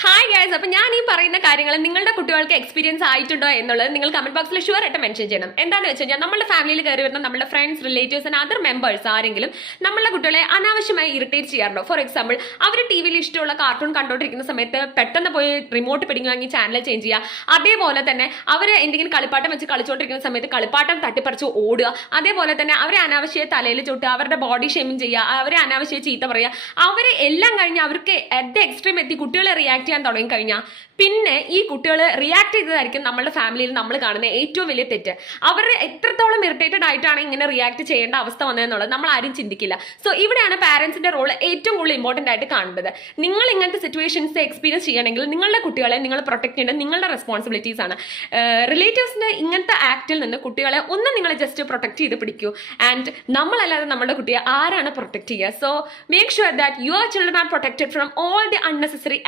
Hi guys, അപ്പൊ ഞാൻ ഈ പറയുന്ന കാര്യങ്ങൾ നിങ്ങളുടെ കുട്ടികൾക്ക് എക്സ്പീരിയൻസ് ആയിട്ടുണ്ടോ എന്നുള്ളത് നിങ്ങൾ കമന്റ് ബോക്സിൽ ഷുവർ ആയിട്ട് മെൻഷൻ ചെയ്യണം. എന്താണെന്ന് വെച്ച് കഴിഞ്ഞാൽ നമ്മുടെ ഫാമിലിയിൽ കയറി വരുന്ന നമ്മുടെ friends, relatives and other members ആരെങ്കിലും നമ്മളുടെ കുട്ടികളെ അനാവശ്യമായി ഇറിറ്റേറ്റ് ചെയ്യാറുണ്ടോ? ഫോർ എക്സാമ്പിൾ, അവർ ടി വിയിൽ ഇഷ്ടമുള്ള കാർട്ടൂൺ കണ്ടോണ്ടിരിക്കുന്ന സമയത്ത് പെട്ടെന്ന് പോയി റിമോട്ട് പിടിങ്ങി വാങ്ങി ചാനൽ ചേഞ്ച് ചെയ്യുക. അതേപോലെ തന്നെ അവർ എന്തെങ്കിലും കളിപ്പാട്ടം വെച്ച് കളിച്ചുകൊണ്ടിരിക്കുന്ന സമയത്ത് കളിപ്പാട്ടം തട്ടിപ്പറിച്ച് ഓടുക. അതേപോലെ തന്നെ അവരെ അനാവശ്യ തലയിൽ ചുട്ടുക, അവരുടെ ബോഡി ഷേമിങ് ചെയ്യുക, അവരെ അനാവശ്യ ചീത്ത പറയുക. അവരെ എല്ലാം കഴിഞ്ഞ് അവർക്ക് അറ്റ് ദ എക്സ്ട്രീം എത്തി കുട്ടികളെ റിയാക്ട് ചെയ്യാൻ തുടങ്ങി കഴിഞ്ഞാൽ പിന്നെ ഈ കുട്ടികൾ റിയാക്ട് ചെയ്തതായിരിക്കും നമ്മുടെ ഫാമിലിയിൽ നമ്മൾ കാണുന്ന ഏറ്റവും വലിയ തെറ്റ്. അവർ എത്രത്തോളം ഇറിറ്റേറ്റഡ് ആയിട്ടാണ് ഇങ്ങനെ റിയാക്ട് ചെയ്യേണ്ട അവസ്ഥ വന്നതെന്നുള്ളത് നമ്മൾ ആരും ചിന്തിക്കില്ല. സോ ഇവിടെയാണ് പാരന്റ്സിന്റെ റോൾ ഏറ്റവും കൂടുതൽ ഇമ്പോർട്ടന്റ് ആയിട്ട് കാണുന്നത്. നിങ്ങൾ ഇങ്ങനത്തെ സിറ്റുവേഷൻസ് എക്സ്പീരിയൻസ് ചെയ്യണമെങ്കിൽ നിങ്ങളുടെ കുട്ടികളെ നിങ്ങൾ പ്രൊട്ടക്ട് ചെയ്യേണ്ടത് നിങ്ങളുടെ റെസ്പോൺസിബിലിറ്റീസ് ആണ്. റിലേറ്റീവ്സിന്റെ ഇങ്ങനത്തെ ആക്ടിൽ നിന്ന് കുട്ടികളെ ഒന്ന് നിങ്ങൾ ജസ്റ്റ് പ്രൊട്ടക്ട് ചെയ്ത് പിടിക്കൂ. ആൻഡ് നമ്മളല്ലാതെ നമ്മുടെ കുട്ടിയെ ആരാണ് പ്രൊട്ടക്ട് ചെയ്യുക? So make sure that your children are protected from all the unnecessary